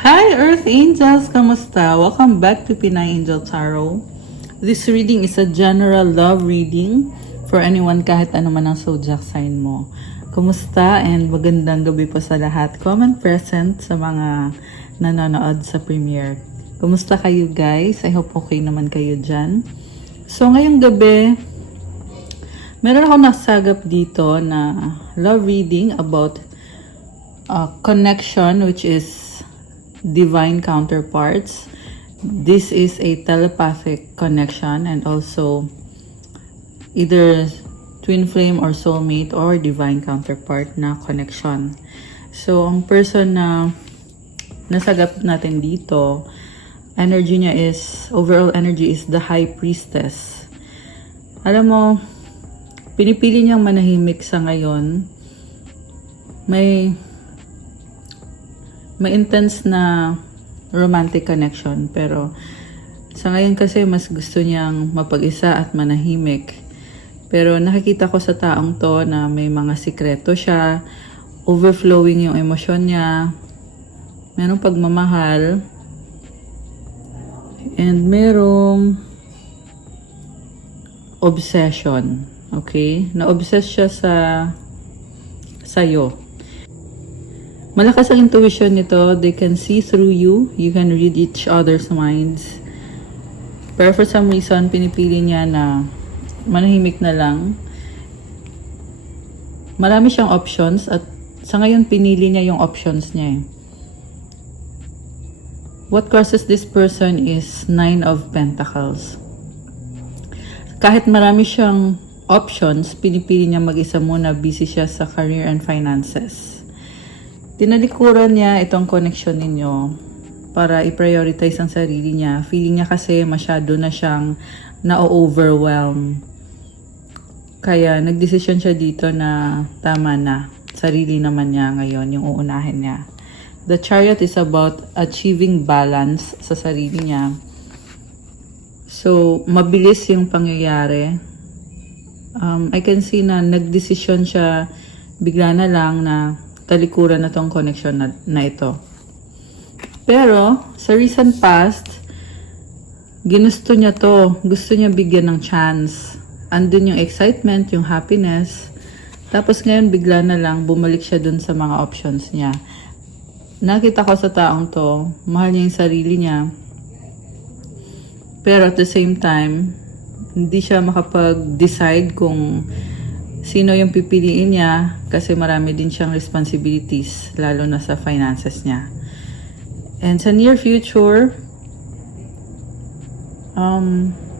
Hi Earth Angels! Kamusta? Welcome back to Pinay Angel Tarot. This reading is a general love reading for anyone kahit ano man ang zodiac sign mo. Kamusta and magandang gabi po sa lahat. Comment present sa mga nanonood sa premiere. Kamusta kayo guys? I hope okay naman kayo dyan. So ngayong gabi, meron ako nasagap dito na love reading about connection which is divine counterparts. This is a telepathic connection and also either twin flame or soulmate or divine counterpart na connection. So, ang person na nasagap natin dito, overall energy is the high priestess. Alam mo, pinipili niyang manahimik sa ngayon. May intense na romantic connection, pero sa ngayon kasi mas gusto niyang mapag-isa at manahimik. Pero nakikita ko sa taong to na may mga sikreto siya, overflowing yung emosyon niya, merong pagmamahal, and merong obsession. Okay? Na-obsess siya sa'yo. Malakas ang intuition nito. They can see through you. You can read each other's minds. Pero for some reason, pinipili niya na manahimik na lang. Marami siyang options at sa ngayon pinili niya yung options niya. What crosses this person is 9 of Pentacles. Kahit marami siyang options, pinipili niya mag-isa muna. Busy siya sa career and finances. Tinalikuran niya itong connection ninyo para i-prioritize ang sarili niya. Feeling niya kasi masyado na siyang na-overwhelm. Kaya nagdesisyon siya dito na tama na. Sarili naman niya ngayon yung uunahin niya. The Chariot is about achieving balance sa sarili niya. So, mabilis yung pangyayari. I can see na nagdesisyon siya bigla na lang na talikuran na tong connection na ito. Pero, sa recent past, ginusto niya to. Gusto niya bigyan ng chance. Andun yung excitement, yung happiness. Tapos ngayon, bigla na lang, bumalik siya dun sa mga options niya. Nakita ko sa taong to, mahal niya yung sarili niya. Pero at the same time, hindi siya makapag-decide kung sino yung pipiliin niya kasi marami din siyang responsibilities, lalo na sa finances niya. And sa near future,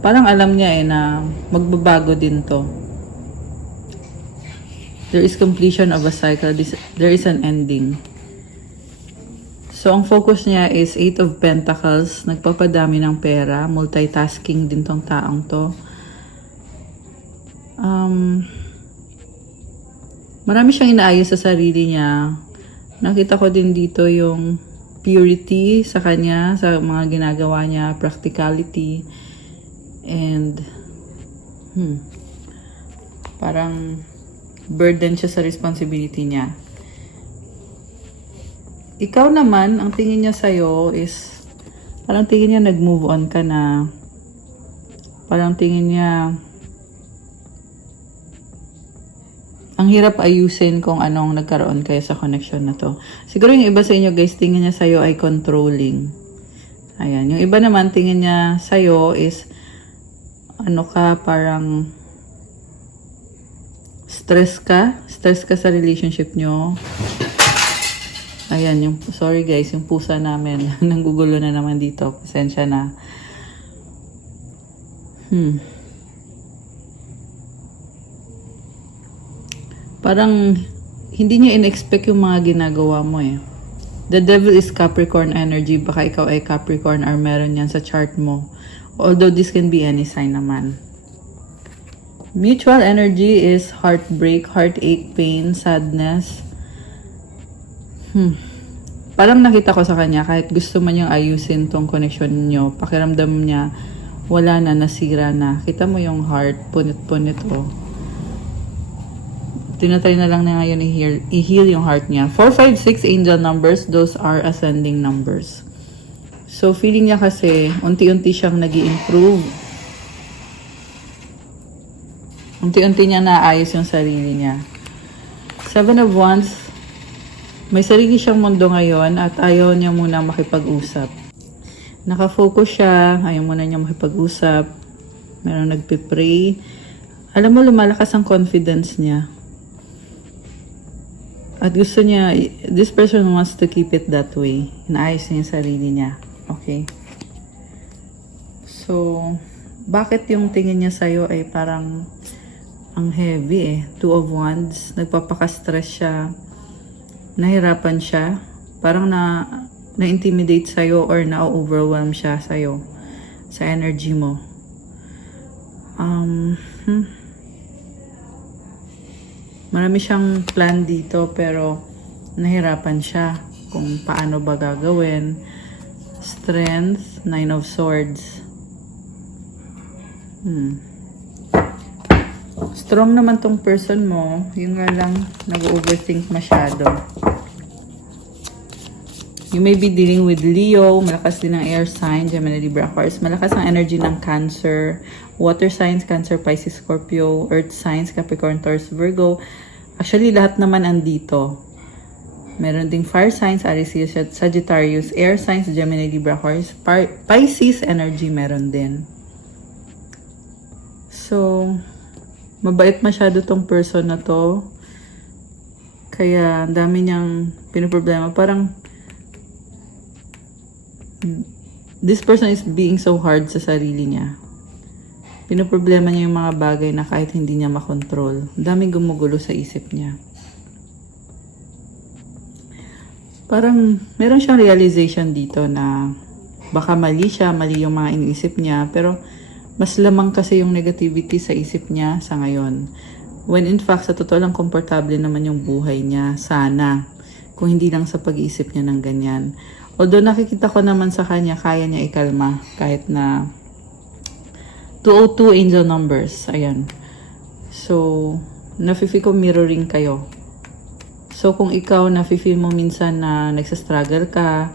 parang alam niya na magbabago din to. There is completion of a cycle. There is an ending. So, ang focus niya is 8 of Pentacles. Nagpapadami ng pera. Multitasking din tong taong to. Marami siyang inaayos sa sarili niya. Nakita ko din dito yung purity sa kanya, sa mga ginagawa niya, practicality, and parang burden siya sa responsibility niya. Ikaw naman, ang tingin niya sa'yo is, parang tingin niya nag-move on ka na. Parang tingin niya, ang hirap ayusin kung anong nagkaroon kayo sa connection na to. Siguro yung iba sa inyo guys, tingin niya sa'yo ay controlling. Ayan. Yung iba naman, tingin niya sa'yo is, parang stress ka sa relationship nyo. Ayan, sorry guys, yung pusa namin, nanggugulo na naman dito. Pasensya na. Parang hindi niya in-expect yung mga ginagawa mo eh. The Devil is Capricorn energy. Baka ikaw ay Capricorn or meron yan sa chart mo. Although this can be any sign naman. Mutual energy is heartbreak, heartache, pain, sadness. Parang nakita ko sa kanya, kahit gusto man niyang ayusin tong connection niyo, pakiramdam niya, wala na, nasira na. Kita mo yung heart, punit-punit oh. Tinatry na lang na ngayon i-heal yung heart niya. 4, 5, 6 angel numbers, those are ascending numbers. So, feeling niya kasi, unti-unti siyang nag-i-improve. Unti-unti niya naayos yung sarili niya. 7 of Wands, may sarili siyang mundo ngayon at ayaw niya muna makipag-usap. Nakafocus siya, ayaw muna niya makipag-usap. Meron nagpipray. Alam mo, lumalakas ang confidence niya. At gusto niya, this person wants to keep it that way. Inaayos niya yung sarili niya. Okay? So, bakit yung tingin niya sa'yo ay parang ang heavy eh? 2 of Wands, nagpapaka-stress siya, nahirapan siya, parang na-intimidate sa'yo or na-overwhelm siya sa'yo, sa energy mo. Marami siyang plan dito pero nahirapan siya kung paano ba gagawin. Strength, 9 of Swords. Strong naman tong person mo. Yung nga lang, nag-overthink masyado. You may be dealing with Leo. Malakas din ang air sign, Gemini, Libra, Aquarius. Malakas ang energy ng Cancer. Water signs, Cancer, Pisces, Scorpio. Earth signs, Capricorn, Taurus, Virgo. Actually, lahat naman andito. Meron ding fire signs, Aries, Sagittarius. Air signs, Gemini, Libra, Aquarius. Pisces energy meron din. So, mabait masyado tong person na to. Kaya, ang dami niyang pinoproblema. Parang, this person is being so hard sa sarili niya. Pinoproblema niya yung mga bagay na kahit hindi niya makontrol. Ang daming gumugulo sa isip niya. Parang, meron siyang realization dito na baka mali siya, mali yung mga iniisip niya. Pero, mas lamang kasi yung negativity sa isip niya sa ngayon. When in fact, sa totoo lang, komportable naman yung buhay niya. Sana. Kung hindi lang sa pag-iisip niya ng ganyan. Although nakikita ko naman sa kanya, kaya niya ikalma. Kahit na 202 angel numbers. Ayan. So, nafe-feel ko mirroring kayo. So, kung ikaw nafe-feel mo minsan na nagsastruggle ka,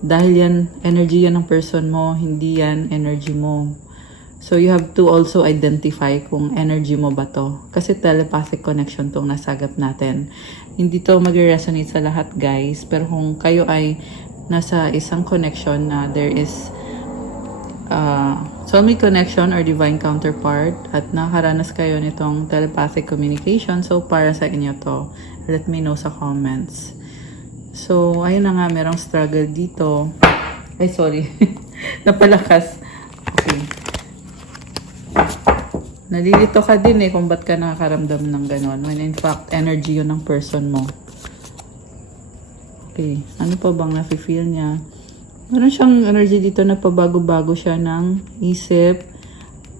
dahil yan, energy yan ng person mo, hindi yan energy mo. So, you have to also identify kung energy mo ba to. Kasi telepathic connection tong nasagap natin. Hindi to mag-resonate sa lahat, guys. Pero kung kayo ay nasa isang connection na there is soulmate connection or divine counterpart at nakaranas kayo nitong telepathic communication, so para sa inyo to. Let me know sa comments. So, ayun na nga, merong struggle dito. Ay, sorry. Napalakas. Okay. Nalilito ka din eh kung ba't ka nakakaramdam ng ganon. When in fact, energy yun ng person mo. Okay. Ano pa bang nafe-feel niya? Meron siyang energy dito na pabago-bago siya ng isip.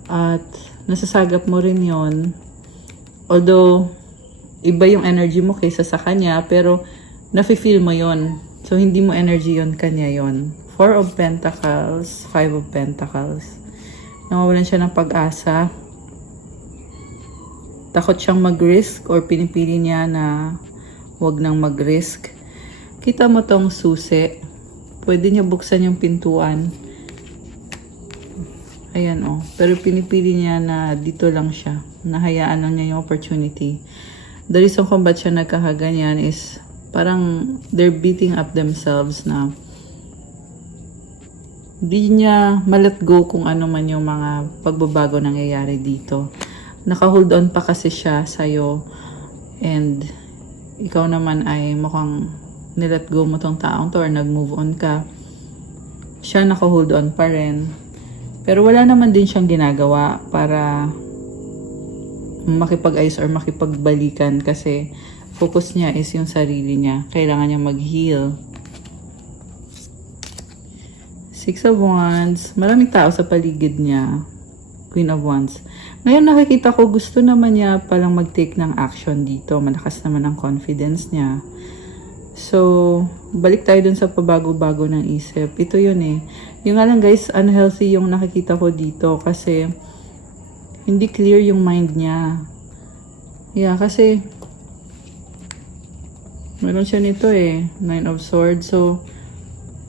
At nasasagap mo rin yon. Although, iba yung energy mo kaysa sa kanya. Pero, nafe-feel mo yon. So, hindi mo energy yon, kanya yon. 4 of Pentacles, 5 of Pentacles. Nawawalan siya ng pag-asa. Takot siyang mag-risk or pinipili niya na wag nang mag-risk. Kita mo tong susi. Pwede niya buksan yung pintuan. Ayan oh. Pero pinipili niya na dito lang siya. Nahayaan lang niya yung opportunity. The reason kung ba't siya nagkakaganyan is parang they're beating up themselves na hindi niya ma-let go kung ano man yung mga pagbabago nangyayari dito. Naka-hold on pa kasi siya sa'yo. And ikaw naman ay mukhang nilet go mo tong taong to or nag-move on ka. Siya naka-hold on pa rin. Pero wala naman din siyang ginagawa para makipag-ayos or makipagbalikan kasi focus niya is yung sarili niya. Kailangan niya mag-heal. 6 of Wands. Maraming tao sa paligid niya. Queen of Wands. Ngayon nakikita ko gusto naman niya palang mag-take ng action dito. Malakas naman ang confidence niya. So, balik tayo dun sa pabago-bago ng isip. Ito yun eh. Yung nga lang guys, unhealthy yung nakikita ko dito kasi hindi clear yung mind niya. Yeah, kasi meron siya nito eh. 9 of Swords. So,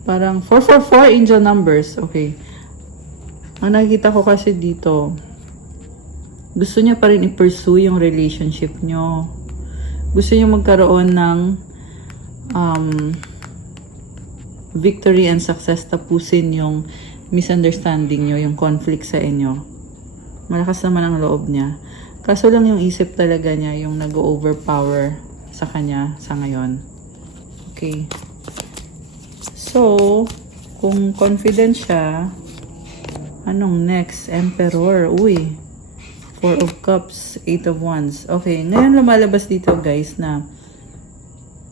parang 444 angel numbers. Okay. Ang nakikita ko kasi dito, gusto niya pa rin i-pursue yung relationship nyo. Gusto niya magkaroon ng victory and success, tapusin yung misunderstanding nyo, yung conflict sa inyo. Malakas naman ang loob niya. Kaso lang yung isip talaga niya, yung nag-overpower sa kanya sa ngayon. Okay. So, kung confident siya, anong next? Emperor. Uy. 4 of Cups, 8 of Wands. Okay, ngayon lumalabas dito guys na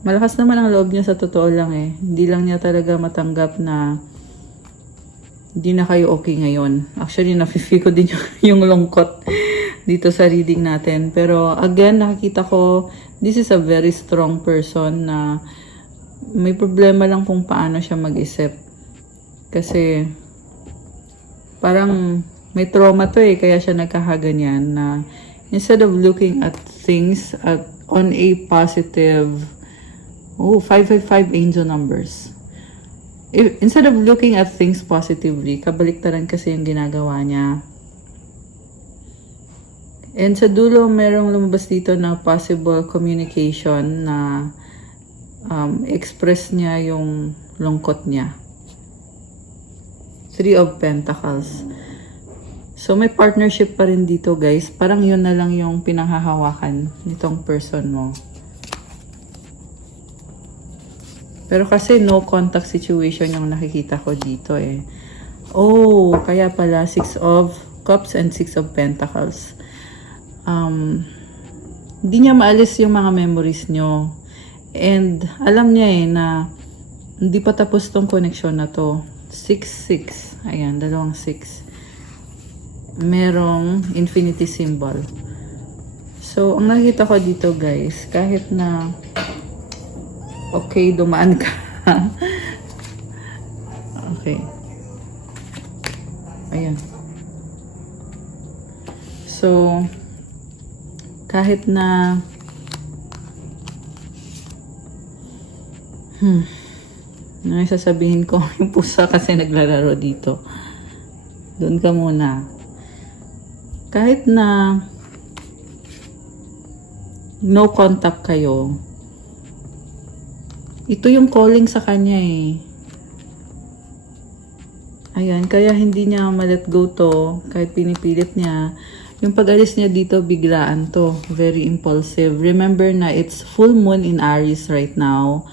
malakas naman ang loob niya sa totoo lang eh. Hindi lang niya talaga matanggap na hindi na kayo okay ngayon. Actually, nafe-feel ko din yung lungkot dito sa reading natin. Pero again, nakikita ko, this is a very strong person na may problema lang kung paano siya mag-isip. Kasi parang may trauma to eh, kaya siya nagkakaganyan na instead of looking at things on a positive, 555 angel numbers. Instead of looking at things positively, kabaliktaran kasi yung ginagawa niya. And sa dulo, merong lumabas dito na possible communication na express niya yung lungkot niya. 3 of Pentacles. So, may partnership pa rin dito, guys. Parang yun na lang yung pinanghahawakan nitong person mo. Pero kasi no contact situation yung nakikita ko dito eh. Oh, kaya pala 6 of Cups and 6 of Pentacles. Hindi niya maalis yung mga memories nyo. And alam niya eh na hindi pa tapos tong connection na to. 6-6. Ayan, 2-6. Merong infinity symbol. So, ang nakita ko dito guys, kahit na okay, dumaan ka. Okay. Ayan. So, kahit na ano yung sasabihin ko? Yung pusa kasi naglalaro dito. Doon ka muna. Kahit na no contact kayo, ito yung calling sa kanya eh. Ayan, kaya hindi niya ma-let go to kahit pinipilit niya. Yung pag-alis niya dito, biglaan to. Very impulsive. Remember na it's full moon in Aries right now.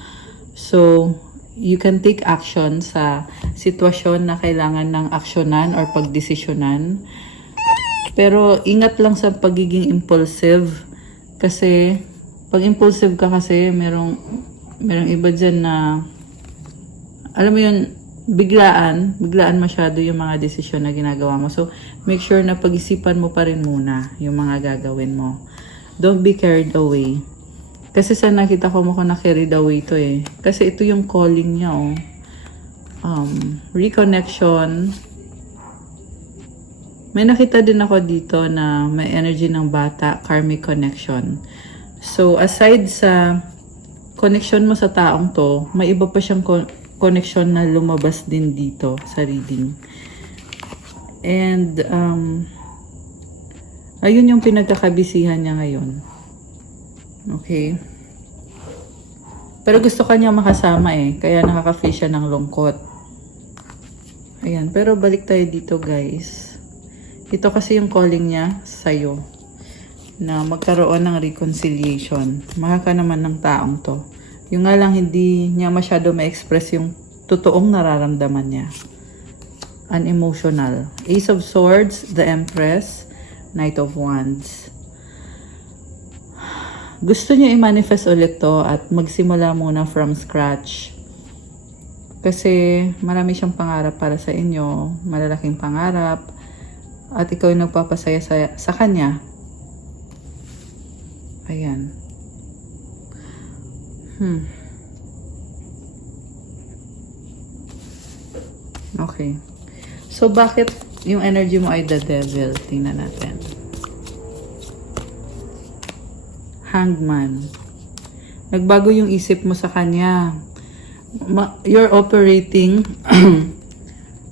So, you can take action sa sitwasyon na kailangan ng aksyonan or pagdesisyonan. Pero ingat lang sa pagiging impulsive. Kasi, pag impulsive ka kasi, merong iba dyan na, alam mo yun, biglaan masyado yung mga desisyon na ginagawa mo. So, make sure na pag-isipan mo pa rin muna yung mga gagawin mo. Don't be carried away. Kasi sa nakita ko mo na carried away to eh. Kasi ito yung calling niya oh. Reconnection. May nakita din ako dito na may energy ng bata, karmic connection. So, aside sa connection mo sa taong to, may iba pa siyang connection na lumabas din dito sa reading. And, ayun yung pinagkakabisihan niya ngayon. Okay. Pero gusto kanya makasama eh. Kaya nakaka-feel siya ng lungkot. Ayan. Pero balik tayo dito guys. Ito kasi yung calling niya sa'yo. Na magkaroon ng reconciliation. Mahal ka naman ng taong to. Yung nga lang hindi niya masyado ma-express yung totoong nararamdaman niya. Unemotional. Ace of Swords, the Empress, Knight of Wands. Gusto niya i-manifest ulit to at magsimula muna from scratch. Kasi marami siyang pangarap para sa inyo. Malalaking pangarap. At ikaw yung nagpapasaya sa kanya. Ayan. Okay. So, bakit yung energy mo ay the devil? Tingnan natin. Hangman. Nagbago yung isip mo sa kanya. You're operating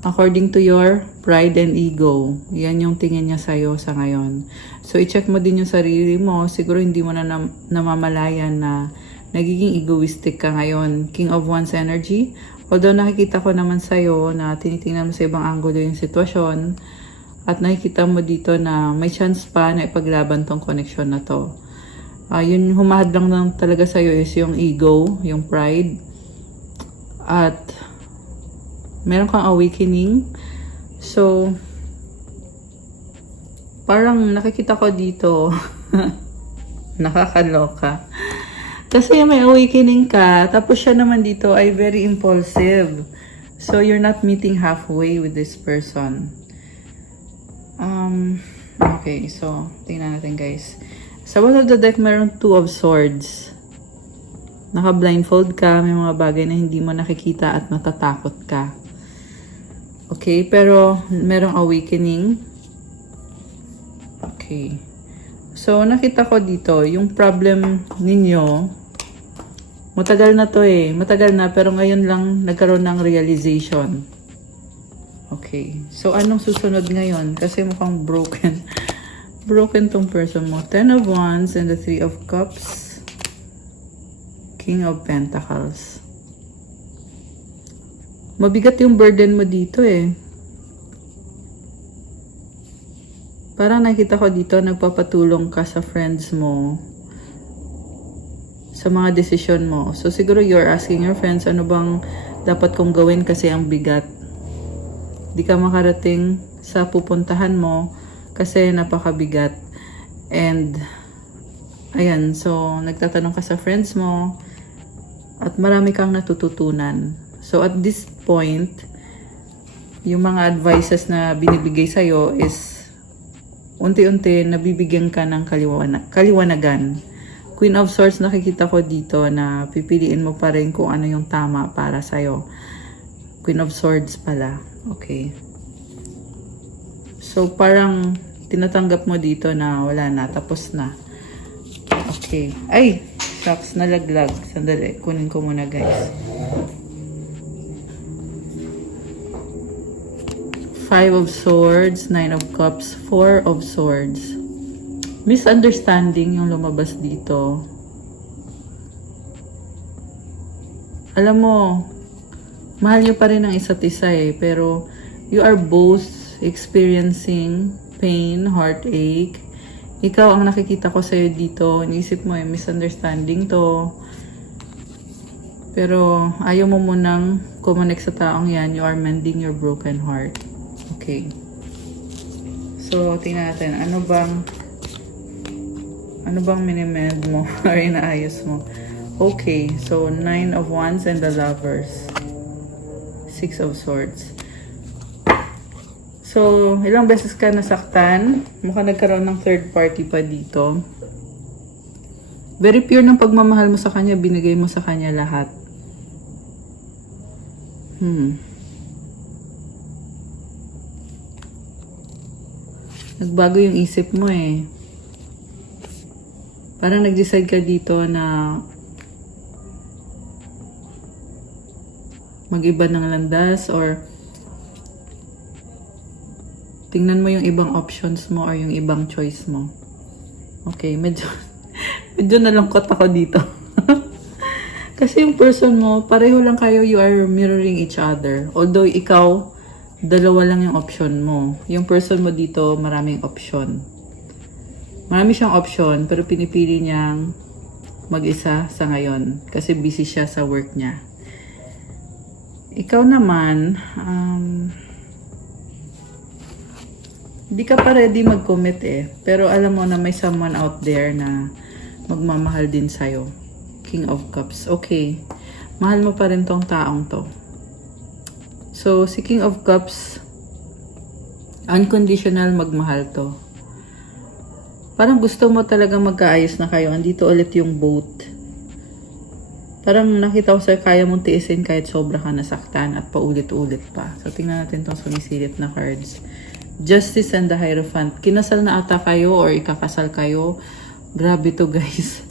according to your pride and ego. Yan yung tingin niya sa'yo sa ngayon. So, i-check mo din yung sarili mo. Siguro hindi mo na namamalayan na nagiging egoistic ka ngayon. King of Wands energy. Although nakikita ko naman sa'yo na tinitingnan mo sa ibang angulo yung sitwasyon at nakikita mo dito na may chance pa na ipaglaban tong connection na to. Yun humahad lang talaga sa'yo is yung ego, yung pride. At meron kang awakening. So, parang nakikita ko dito, nakakaloka. Kasi may awakening ka, tapos siya naman dito ay very impulsive. So, you're not meeting halfway with this person. Okay, so, tingnan natin guys. Sa bottom of the deck, meron 2 of swords. Naka-blindfold ka, may mga bagay na hindi mo nakikita at natatakot ka. Okay, pero merong awakening. Okay. So, nakita ko dito, yung problem ninyo, matagal na to eh. Matagal na, pero ngayon lang nagkaroon ng realization. Okay. So, anong susunod ngayon? Kasi mukhang broken. Broken tong person mo. 10 of Wands and the 3 of Cups. King of Pentacles. Mabigat yung burden mo dito eh. Parang nakita ko dito, nagpapatulong ka sa friends mo. Sa mga desisyon mo. So siguro you're asking your friends, ano bang dapat kong gawin kasi ang bigat. Di ka makarating sa pupuntahan mo kasi napakabigat. And, ayan, so nagtatanong ka sa friends mo at marami kang natututunan. So, at this point, yung mga advices na binibigay sa'yo is unti-unti nabibigyan ka ng kaliwanagan. Queen of Swords, nakikita ko dito na pipiliin mo pa rin kung ano yung tama para sa'yo. Queen of Swords pala. Okay. So, parang tinatanggap mo dito na wala na, tapos na. Okay. Ay! Shucks, nalaglag. Sandali, kunin ko muna guys. 5 of Swords, 9 of Cups, 4 of Swords. Misunderstanding yung lumabas dito. Alam mo, mahal nyo pa rin ang isa't isa eh, pero you are both experiencing pain, heartache. Ikaw ang nakikita ko sa'yo dito, iniisip mo eh, misunderstanding to. Pero ayaw mo munang kumonek sa taong yan, you are mending your broken heart. Okay. So, tingnan natin. Ano bang minimend mo or inaayos mo? Okay. So, 9 of Wands and the Lovers. 6 of Swords. So, ilang beses ka nasaktan. Mukhang nagkaroon ng third party pa dito. Very pure ng pagmamahal mo sa kanya. Binigay mo sa kanya lahat. Nagbago yung isip mo eh. Parang nag-decide ka dito na mag-iba ng landas or tingnan mo yung ibang options mo or yung ibang choice mo. Okay, medyo nalungkot ako dito. Kasi yung person mo, pareho lang kayo, you are mirroring each other. Although ikaw, dalawa lang yung option mo. Yung person mo dito, maraming option. Marami siyang option, pero pinipili niyang mag-isa sa ngayon. Kasi busy siya sa work niya. Ikaw naman, di ka pa ready mag-commit eh. Pero alam mo na may someone out there na magmamahal din sa'yo. King of Cups. Okay. Mahal mo pa rin tong taong to. So, si King of Cups, unconditional magmahal to. Parang gusto mo talaga magkaayos na kayo. Andito ulit yung boat. Parang nakita ko sa kaya mong tiisin kahit sobra ka nasaktan at paulit-ulit pa. So, tingnan natin itong sumisilip na cards. Justice and the Hierophant. Kinasal na ata kayo or ikakasal kayo Grabe to guys.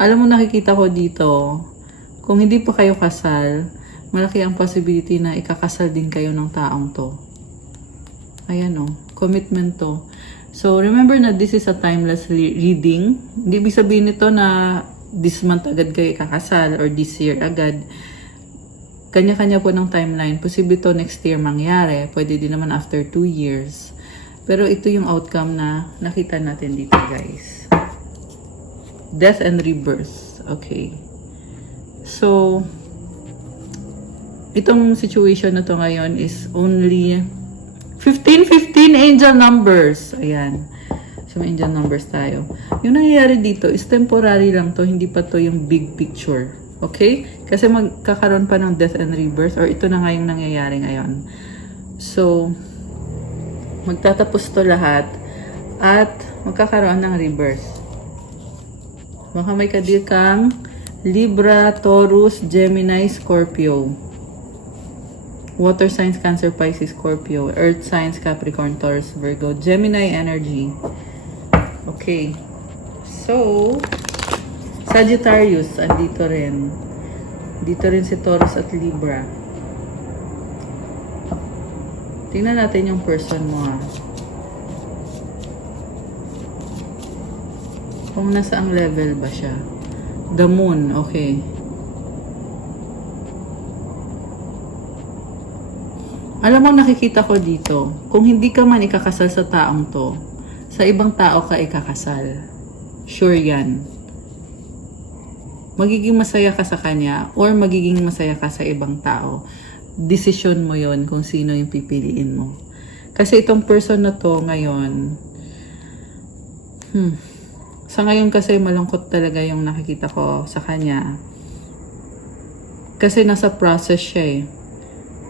Alam mo, nakikita ko dito, kung hindi pa kayo kasal, malaki ang possibility na ikakasal din kayo ng taong to. Ayan o, commitment to. So, remember na this is a timeless reading. Hindi ibig sabihin nito na this month agad kayo ikakasal or this year agad. Kanya-kanya po ng timeline. Posible to next year mangyari. Pwede din naman after 2 years. Pero ito yung outcome na nakita natin dito guys. Death and rebirth. Okay. So, itong situation na to ngayon is only 15 angel numbers. Ayan. So, may angel numbers tayo. Yung nangyayari dito is temporary lang to. Hindi pa to yung big picture. Okay? Kasi magkakaroon pa ng death and rebirth or ito na nga yung nangyayari ngayon. So, magtatapos to lahat at magkakaroon ng rebirth. Baka may kadir kang Libra, Taurus, Gemini, Scorpio. Water signs, Cancer, Pisces, Scorpio. Earth signs, Capricorn, Taurus, Virgo. Gemini energy. Okay. So, Sagittarius, andito rin. Dito rin si Taurus at Libra. Tingnan natin yung person mo Kung nasa ang level ba siya. The Moon, okay. Alam mo, nakikita ko dito, kung hindi ka man ikakasal sa taong to, sa ibang tao ka ikakasal. Sure yan. Magiging masaya ka sa kanya or magiging masaya ka sa ibang tao. Desisyon mo yon kung sino yung pipiliin mo. Kasi itong person na to ngayon, sa ngayon kasi malungkot talaga yung nakikita ko sa kanya. Kasi nasa process siya eh.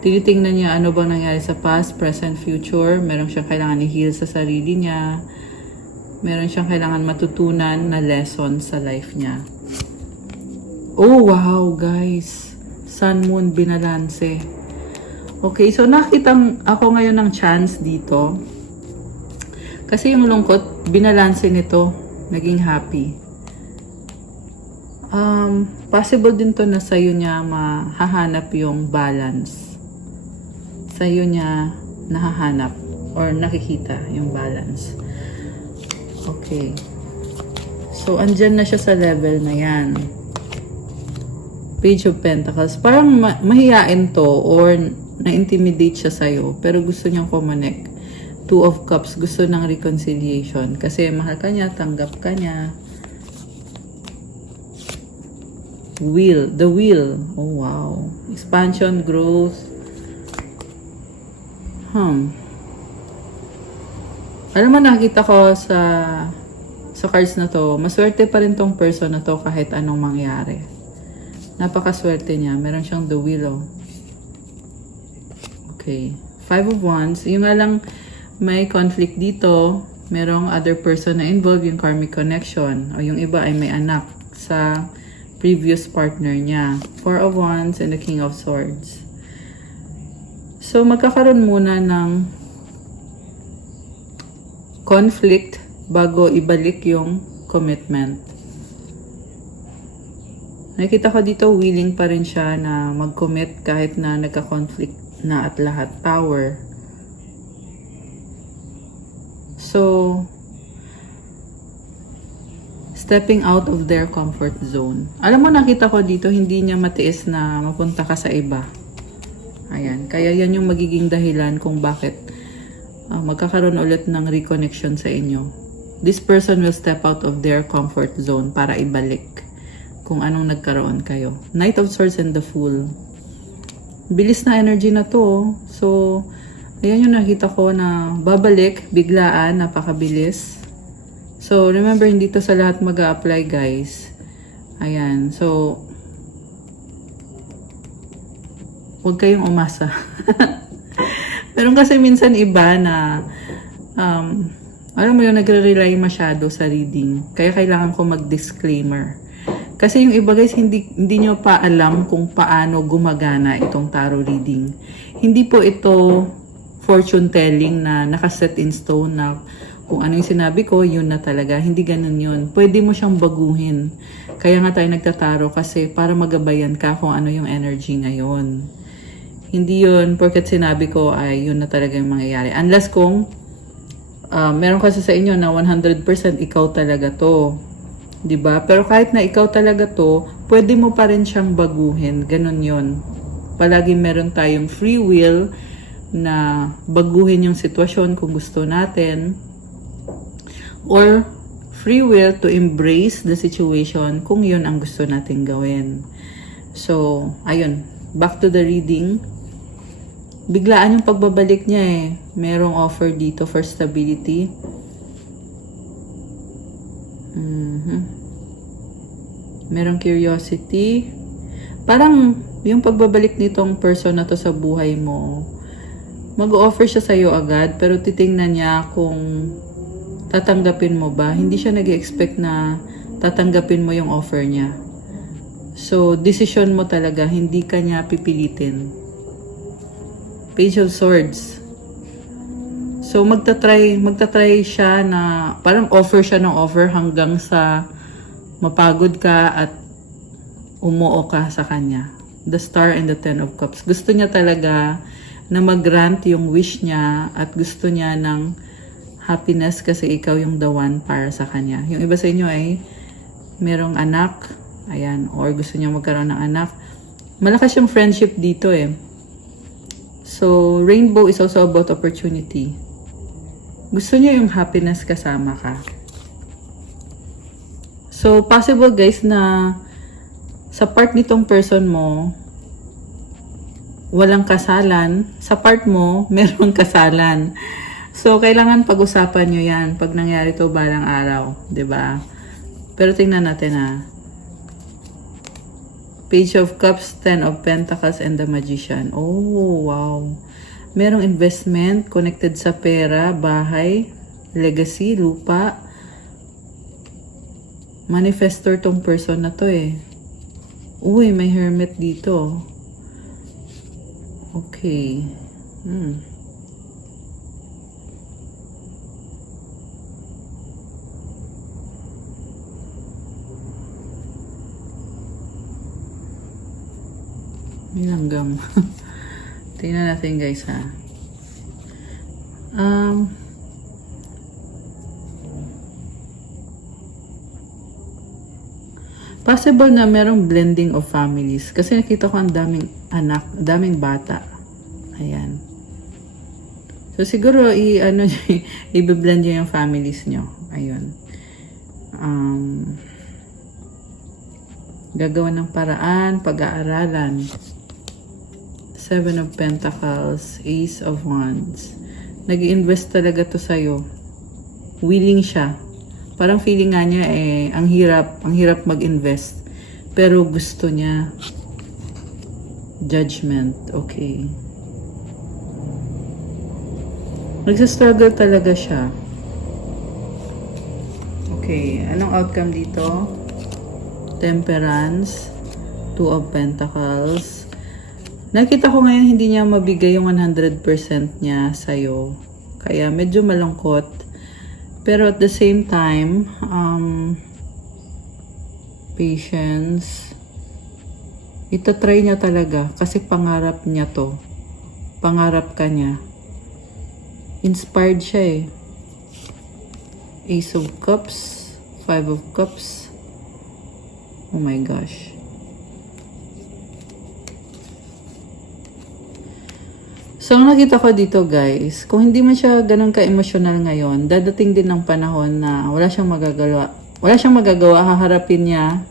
Tinitingnan niya ano bang nangyari sa past, present, future. Meron siyang kailangan i-heal sa sarili niya. Meron siyang kailangan matutunan na lesson sa life niya. Oh wow guys. Sun, Moon, binalanse. Okay, so nakita ako ngayon ng chance dito. Kasi yung lungkot, binalanse nito. Naging happy. Possible din to na sa'yo niya mahahanap yung balance. Sa'yo niya nahahanap or nakikita yung balance. Okay. So, andyan na siya sa level na yan. Page of Pentacles. Parang mahiyain to or na-intimidate siya sa'yo. Pero gusto niyang kumonek. Two of Cups, gusto ng reconciliation. Kasi mahal ka niya, tanggap ka niya. The Wheel. Oh, wow. Expansion, growth. Alam mo, nakita ko sa cards na to, maswerte pa rin tong person na to kahit anong mangyari. Napakaswerte niya. Meron siyang The Wheel, oh. Okay. 5 of Wands. Yung nga lang, may conflict dito, merong other person na involved, yung karmic connection, o yung iba ay may anak sa previous partner niya. 4 of Wands and the King of Swords. So, magkakaroon muna ng conflict bago ibalik yung commitment. Nakikita ko dito, willing pa rin siya na mag-commit kahit na nagka-conflict na at lahat. Tower. So, stepping out of their comfort zone. Alam mo, nakita ko dito, hindi niya matiis na mapunta ka sa iba. Ayan. Kaya yan yung magiging dahilan kung bakit magkakaroon ulit ng reconnection sa inyo. This person will step out of their comfort zone para ibalik kung anong nagkaroon kayo. Knight of Swords and the Fool. Bilis na energy na to. So, ayan yung nakita ko na babalik, biglaan, napakabilis. So, remember, hindi to sa lahat mag-a-apply, guys. Ayan. So, huwag kayong umasa. Meron kasi minsan iba na, alam mo yun, nagre-rely masyado sa reading. Kaya kailangan ko mag-disclaimer. Kasi yung iba guys, hindi nyo pa alam kung paano gumagana itong tarot reading. Hindi po ito fortune telling na nakaset in stone na kung ano yung sinabi ko, yun na talaga. Hindi ganun yun. Pwede mo siyang baguhin. Kaya nga tayo nagtataro kasi para magabayan ka kung ano yung energy ngayon. Hindi yun, porket sinabi ko ay yun na talaga yung mangyayari. Unless kung meron kasi sa inyo na 100% ikaw talaga to. 'Di ba? Pero kahit na ikaw talaga to, pwede mo pa rin siyang baguhin. Ganun yun. Palagi meron tayong free will na baguhin yung sitwasyon kung gusto natin. Or free will to embrace the situation kung yun ang gusto natin gawin. So, ayun. Back to the reading. Biglaan yung pagbabalik niya eh. Merong offer dito for stability. Merong curiosity. Parang yung pagbabalik nitong person na to sa buhay mo, mag-offer siya sa'yo agad, pero titingnan niya kung tatanggapin mo ba. Hindi siya nag-expect na tatanggapin mo yung offer niya. So, decision mo talaga, hindi ka niya pipilitin. Page of Swords. So, magta-try siya na, parang offer siya ng offer hanggang sa mapagod ka at umuo ka sa kanya. The Star and the Ten of Cups. Gusto niya talaga na mag-grant yung wish niya at gusto niya ng happiness kasi ikaw yung the one para sa kanya. Yung iba sa inyo ay merong anak, ayan, or gusto niya magkaroon ng anak. Malakas yung friendship dito eh. So, rainbow is also about opportunity. Gusto niya yung happiness kasama ka. So, possible guys na sa part nitong person mo, walang kasalan. Sa part mo, merong kasalan. So, kailangan pag-usapan nyo yan pag nangyari to balang araw. 'Di ba? Pero tingnan natin ha. Page of Cups, Ten of Pentacles, and the Magician. Oh, wow. Merong investment connected sa pera, bahay, legacy, lupa. Manifestor tong person na to eh. Uy, may hermit dito. Okay. Langgam. Tingnan natin guys ha. Possible na merong blending of families. Kasi nakita ko ang daming anak, daming bata. Ayan. So siguro i-blend nyo yung families nyo. Ayun. Gagawa ng paraan, pag-aaralan. Seven of Pentacles, Ace of Wands. Nag-i-invest talaga to sa'yo. Willing siya. Parang feeling nga niya ang hirap mag-invest. Pero gusto niya. Judgment, okay. Nagsastruggle talaga siya. Okay, anong outcome dito? Temperance, Two of Pentacles. Nakita ko ngayon hindi niya mabigay yung 100% niya sa'yo. Kaya medyo malungkot. Pero at the same time, patience. Itatry niya talaga kasi pangarap niya to. Pangarap ka niya. Inspired siya eh. Ace of Cups, Five of Cups. Oh my gosh. So, ang nakita ko dito guys, kung hindi man siya ganun ka-emotional ngayon, dadating din ng panahon na wala siyang magagawa. Wala siyang magagawa, haharapin niya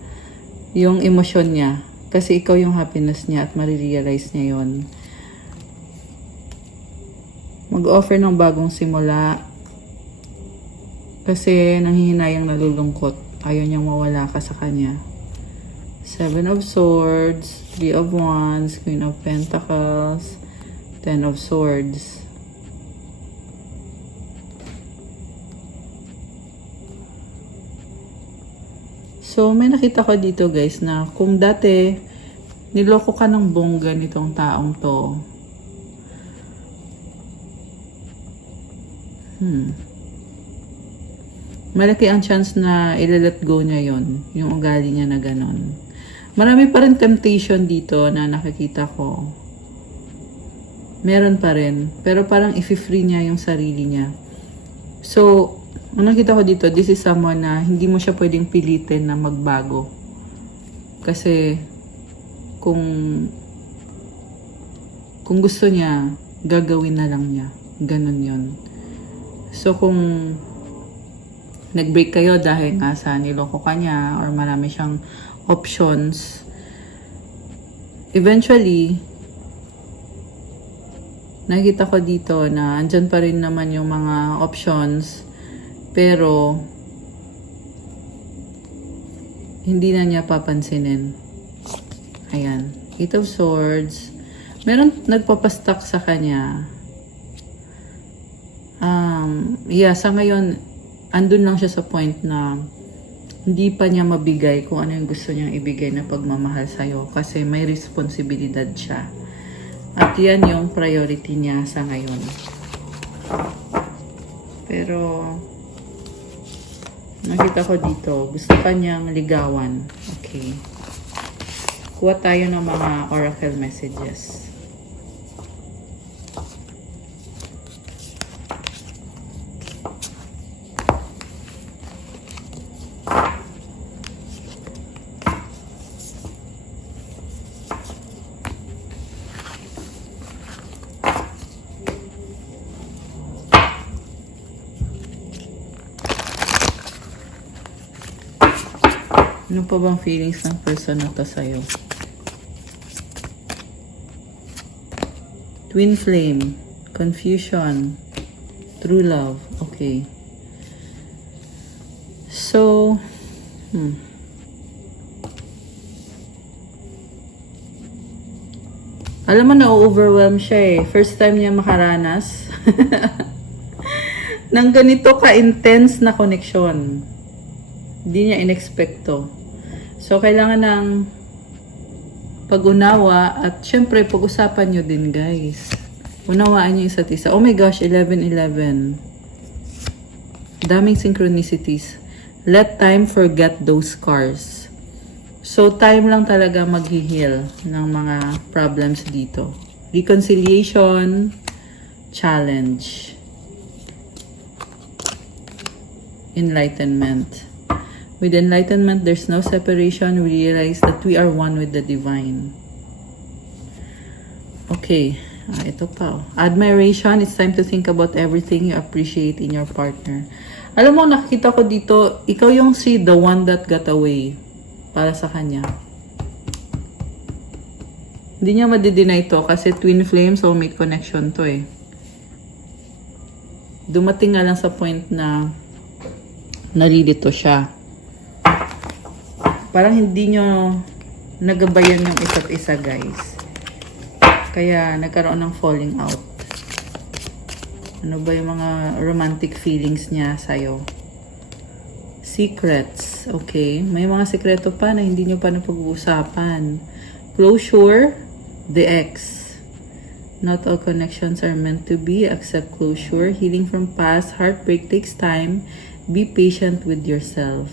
yung emosyon niya. Kasi ikaw yung happiness niya at marirealize niya yun. Mag-offer ng bagong simula. Kasi nanghihinayang nalulungkot. Ayaw niyang mawala ka sa kanya. Seven of Swords, Three of Wands, Queen of Pentacles, Ten of Swords. So, may nakita ko dito guys na kung dati niloko ka ng bongga nitong taong to. malaki ang chance na ilalet go niya yon, yung ugali niya na ganon. Marami pa rin temptation dito na nakikita ko. Meron pa rin. Pero parang i-free niya yung sarili niya. So, ang nakita ko dito, this is someone na hindi mo siya pwedeng pilitin na magbago. Kasi, kung gusto niya, gagawin na lang niya. Ganon yon. So, kung nag-break kayo dahil nga sa niloko ka niya or marami siyang options, eventually, nakita ko dito na andyan pa rin naman yung mga options, pero hindi na niya papansinin. Ayan. 8 of Swords. Meron nagpapastuck sa kanya. Yeah, sa ngayon, andun lang siya sa point na hindi pa niya mabigay kung ano yung gusto niyang ibigay na pagmamahal sa'yo kasi may responsibilidad siya. At yan yung priority niya sa ngayon. Pero, nakita ko dito, gusto ka niyang ligawan. Okay. Kuha tayo ng mga oracle messages. Ano pa bang feelings ng person na to sa'yo? Twin flame, confusion, true love. Okay. So, alam mo, na-overwhelm siya eh. First time niya makaranas ng ganito ka-intense na connection. Hindi niya inexpecto. So, kailangan ng pag-unawa at syempre, pag-usapan nyo din, guys. Unawaan nyo isa't isa. Oh my gosh, 11-11. Daming synchronicities. Let time forget those scars. So, time lang talaga mag-heal ng mga problems dito. Reconciliation, challenge, enlightenment. With enlightenment, there's no separation. We realize that we are one with the divine. Okay. Ito pa. Admiration. It's time to think about everything you appreciate in your partner. Alam mo, nakikita ko dito, ikaw yung the one that got away para sa kanya. Hindi niya madideny to kasi twin flame, soulmate connection to eh. Dumating nga lang sa point na nalilito siya. Parang hindi nyo nagabayan yung isa't isa, guys. Kaya nagkaroon ng falling out. Ano ba yung mga romantic feelings niya sa'yo? Secrets. Okay. May mga sekreto pa na hindi nyo pa napag-uusapan. Closure. The ex. Not all connections are meant to be. Accept closure. Healing from past. Heartbreak takes time. Be patient with yourself.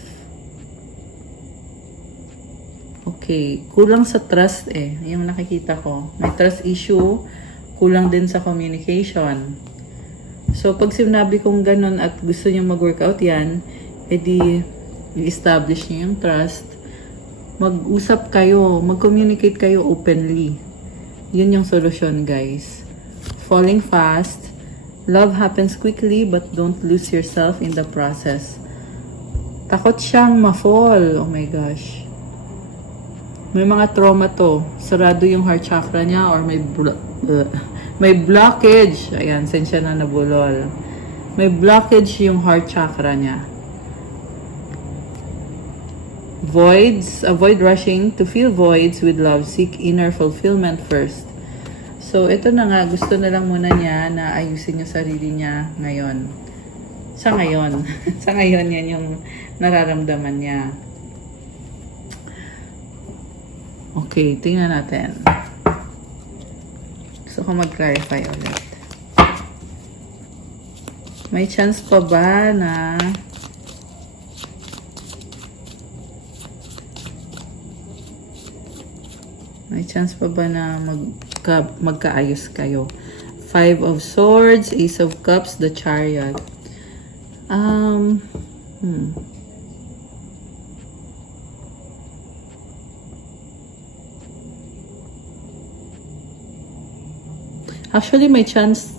Okay, kulang sa trust eh, yung nakikita ko. May trust issue, kulang din sa communication. So, pag sinabi kong ganun at gusto niyo mag-workout yan, edi i-establish niyo yung trust, mag-usap kayo, mag-communicate kayo openly. Yun yung solusyon, guys. Falling fast, love happens quickly but don't lose yourself in the process. Takot siyang ma-fall, oh my gosh. May mga trauma to. Sarado yung heart chakra niya or may blockage. Ayan, sensya na nabulol. May blockage yung heart chakra niya. Voids. Avoid rushing to fill voids with love. Seek inner fulfillment first. So, ito na nga. Gusto na lang muna niya na ayusin yung sarili niya ngayon. Sa ngayon. Sa ngayon, yan yung nararamdaman niya. Okay, tingnan natin. Gusto ko mag-clarify ulit. May chance pa ba na chance pa ba na magkaayos kayo? Five of Swords, Ace of Cups, the Chariot. Actually, may chance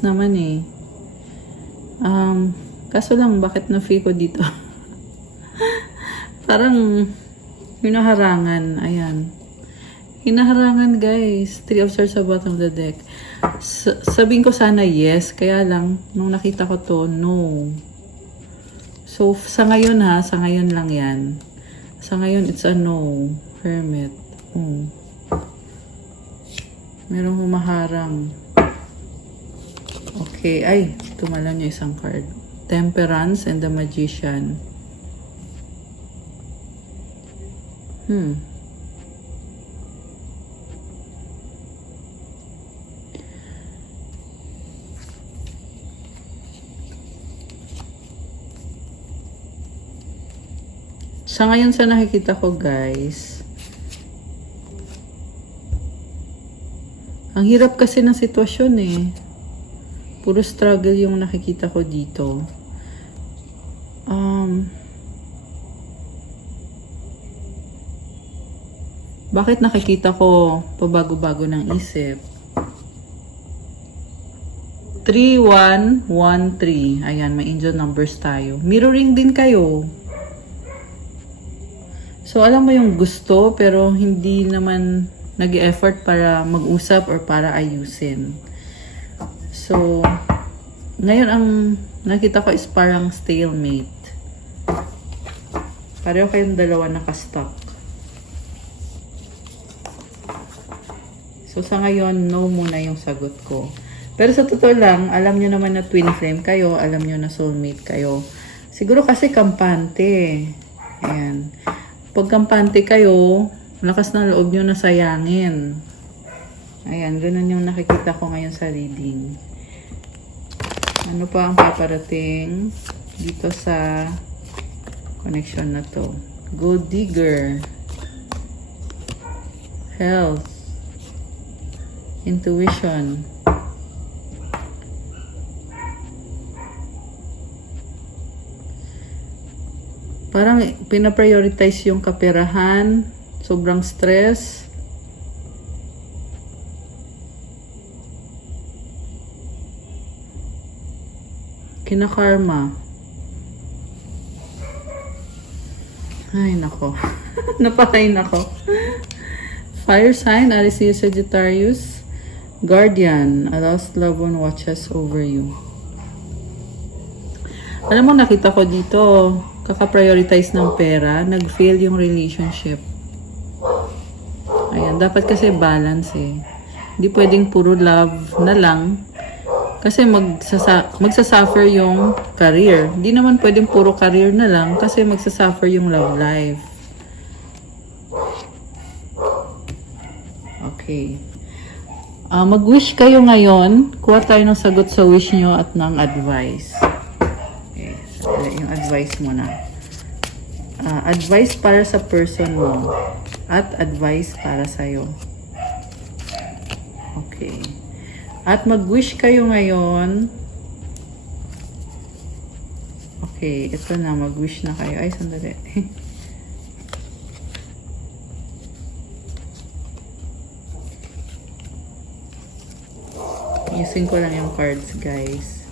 naman eh. Kaso lang, bakit na-feel ko dito? Parang, hinaharangan. Ayan. Hinaharangan, guys. Three of Swords sa bottom of the deck. Sabihin ko sana yes, kaya lang, nung nakita ko to, no. So, sa ngayon ha, sa ngayon lang yan. Sa ngayon, it's a no. Hermit. Merong humaharang. Okay. Ay, tumalaw niya isang card. Temperance and the Magician. Sa ngayon sa nakikita ko, guys, ang hirap kasi ng sitwasyon eh. Puro struggle yung nakikita ko dito. Bakit nakikita ko pabago-bago ng isip? 3-1-1-3. Ayan, may angel numbers tayo. Mirroring din kayo. So, alam mo yung gusto, pero hindi naman nag-e-effort para mag-usap or para ayusin. So, ngayon ang nakita ko is parang stalemate. Pareho kayong dalawa nakastuck. So, sa ngayon, no muna yung sagot ko. Pero sa totoo lang, alam nyo naman na twin flame kayo, alam nyo na soulmate kayo. Siguro kasi kampante. Ayan. Pag kampante kayo, lakas ng loob nyo na sayangin. Ayan, ganun yung nakikita ko ngayon sa reading. Ano pa ang paparating dito sa connection na to? Gold digger. Health. Intuition. Parang pinaprioritize yung kaperahan, sobrang stress. Kinakarma. Ay, nako. Napatay nako. Fire sign, Aries, Sagittarius. Guardian, a lost loved one watches over you. Alam mo, nakita ko dito, kaka-prioritize ng pera, nag-fail yung relationship. Ayan, dapat kasi balance eh. Hindi pwedeng puro love na lang. Kasi magsasuffer yung career. Hindi naman pwedeng puro career na lang kasi magsasuffer yung love life. Okay. Mag-wish kayo ngayon. Kuha tayo ng sagot sa wish nyo at ng advice. Okay. Yung advice mo na. Advice para sa person mo. At advice para sa'yo. Okay. At mag-wish kayo ngayon. Okay. Ito na. Mag-wish na kayo. Ay, sandali. Using ko lang yung cards, guys.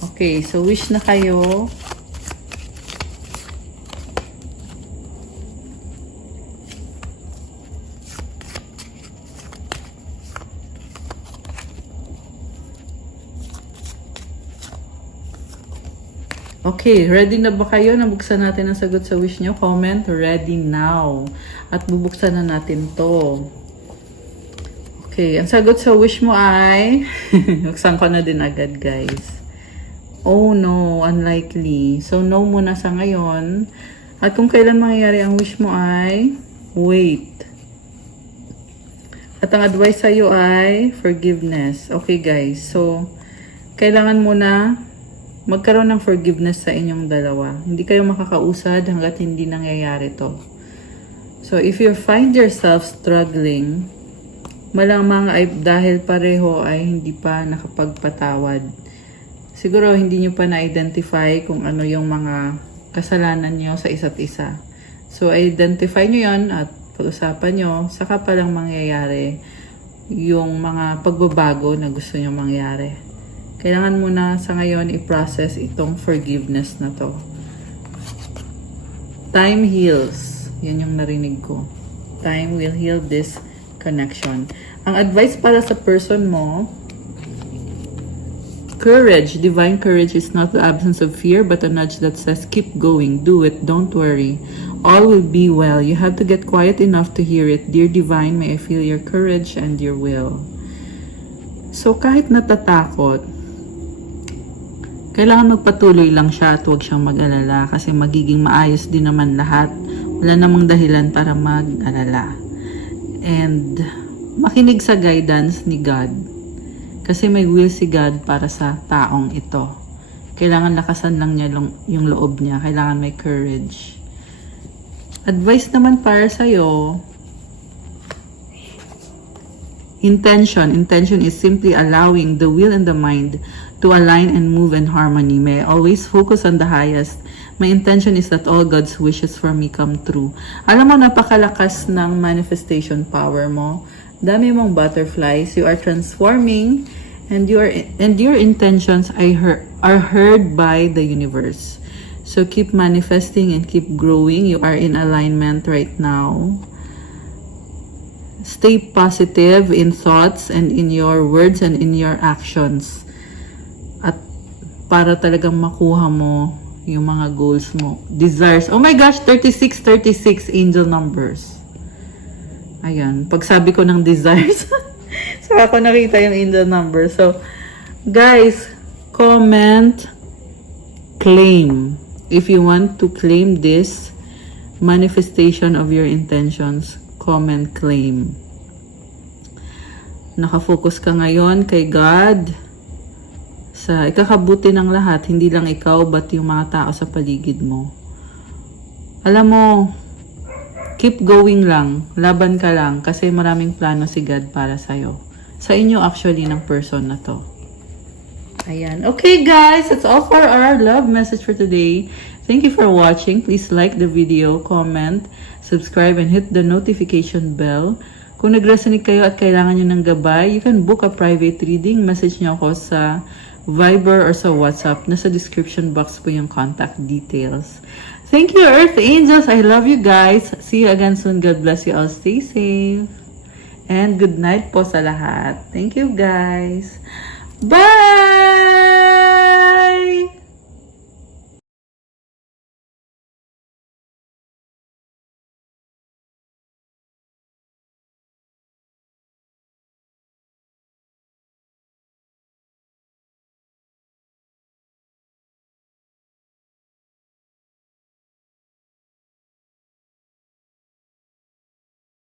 Okay, so wish na kayo. Okay, ready na ba kayo? Nabuksan natin ang sagot sa wish nyo? Comment, ready now. At bubuksan na natin to. Okay, ang sagot sa wish mo ay... Buksan ko na din agad, guys. Oh no, unlikely. So, no muna sa ngayon. At kung kailan mangyayari ang wish mo ay... Wait. At ang advice sa'yo ay... Forgiveness. Okay, guys. So, kailangan muna... magkaroon ng forgiveness sa inyong dalawa. Hindi kayo makakausad hanggat hindi nangyayari to. So, if you find yourself struggling, malamang ay dahil pareho ay hindi pa nakapagpatawad. Siguro hindi nyo pa na-identify kung ano yung mga kasalanan nyo sa isa't isa. So, identify nyo yan at pag-usapan nyo, saka palang mangyayari yung mga pagbabago na gusto nyo mangyari. Kailangan muna sa ngayon i-process itong forgiveness na to. Time heals. Yan yung narinig ko. Time will heal this connection. Ang advice para sa person mo, courage, divine courage is not the absence of fear, but a nudge that says, keep going, do it, don't worry. All will be well. You have to get quiet enough to hear it. Dear divine, may I feel your courage and your will. So kahit natatakot, kailangan magpatuloy lang siya at huwag siyang mag-alala kasi magiging maayos din naman lahat. Wala namang dahilan para mag-alala. And makinig sa guidance ni God. Kasi may will si God para sa taong ito. Kailangan lakasan lang niya yung loob niya. Kailangan may courage. Advice naman para sa'yo, intention. Intention is simply allowing the will and the mind to align and move in harmony. May I always focus on the highest. My intention is that all God's wishes for me come true. Alam mo, napakalakas ng manifestation power mo. Dami mong butterflies. You are transforming and your intentions are heard by the universe. So keep manifesting and keep growing. You are in alignment right now. Stay positive in thoughts and in your words and in your actions. At para talagang makuha mo yung mga goals mo. Desires. Oh my gosh, 36 angel numbers. Ayan. Pag sabi ko ng desires, saka ko nakita yung angel number. So, guys, comment, claim. If you want to claim this manifestation of your intentions, comment, claim. Nakafocus ka ngayon kay God sa ikakabuti ng lahat, hindi lang ikaw but yung mga tao sa paligid mo. Alam mo, keep going lang, laban ka lang kasi maraming plano si God para sa'yo. Sa inyo actually ng person na to. Ayan. Okay guys, that's all for our love message for today. Thank you for watching. Please like the video, comment, subscribe, and hit the notification bell. Kung nag-resonate kayo at kailangan nyo ng gabay, you can book a private reading. Message nyo ako sa Viber or sa WhatsApp. Nasa description box po yung contact details. Thank you, Earth Angels. I love you guys. See you again soon. God bless you all. Stay safe. And good night po sa lahat. Thank you guys. Bye!